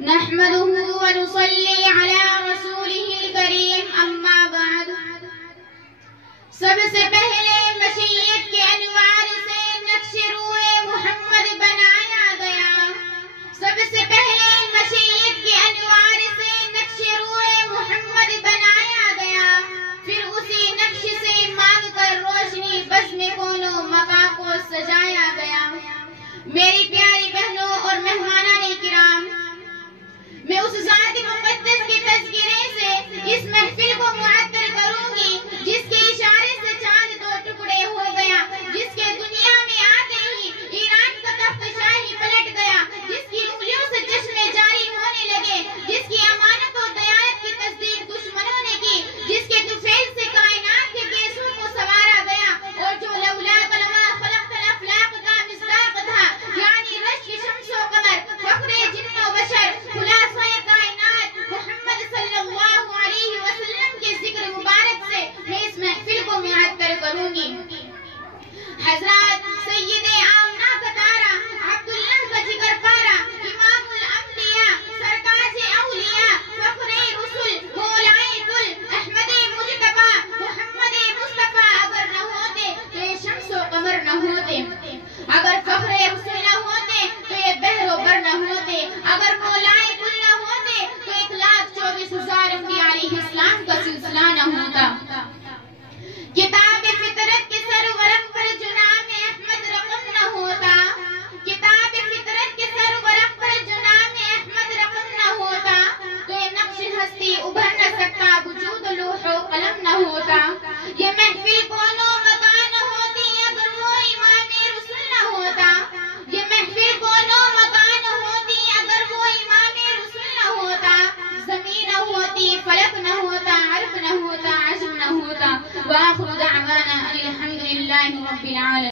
نحمده ونصلي على رسوله الكريم اما بعد. سب سے پہلے مشیت کے انوار سے نقش روئے محمد بنایا گیا. سب سے پہلے مشیت کے انوار سے نقش روئے محمد بنایا گیا. پھر اسی نقش سے مانگ کر روشنی بزم کون و مکان کو سجایا گیا. میری پیاری بہنوں اور مہمانان کرام، میں اس ذات مقدس کے تذکرے سے اس محفل کو معطر کروں گی جس کے اشارے سے چاند دو ٹکڑے ہو گیا، جس کے دنیا میں آتے ہی ایران کا تخت شاہی پلٹ گیا، جس کی انگلیوں سے چشمے جاری ہونے لگے، جس کی امانت و دیانت کی تصدیق دشمنوں نے کی، جس کے طفیل سے کائنات کے کیسوں کو سنوارا گیا، اور جو لولا کلمہ خلقت الافلاق کا مصداق تھا، یعنی رشک شمس و قمر، فخر جن و بشر، خلاصہ کائنات محمد صلی اللہ علیہ وسلم کے ذکر مبارک سے میں اس محفل کو معطر کروں گی. حضرات سید آمنہ کا تارا، عبداللہ کا جگر پارا، امام الانبیاء، سرتاج اولیاء، فخر رسل، مولائے کل، احمد مجتبی، محمد مصطفیٰ اگر نہ ہوتے تو یہ شمس و قمر نہ ہوتے، اگر فخر رسل نہ ہوتے تو یہ بحر و بر نہ ہوتے، اگر مولائے کل نہ ہوتے تو 1,24,000 انبیاء علیہ السلام کا سلسلہ نہ ہوتا. کتاب فطرت کے سرورق پر جو نام احمد رقم نہ ہوتا، کتاب فطرت کے سرورق پر جو نام احمد رقم نہ ہوتا، تو یہ نقش ہستی ابھر نہ سکتا، وجود لوح و قلم نہ ہوتا. یہ محفل کون و مکان نہ ہوتی اگر وہ امام رسول نہ ہوتا. یہ محفل کون و مکان نہ ہوتی اگر وہ امام رسول نہ ہوتا. زمین نہ ہوتی، فلک نہ ہوتا، عرف نہ ہوتا، عجم نہ ہوتا. وآخر دعوانا الحمد للہ رب العالمین.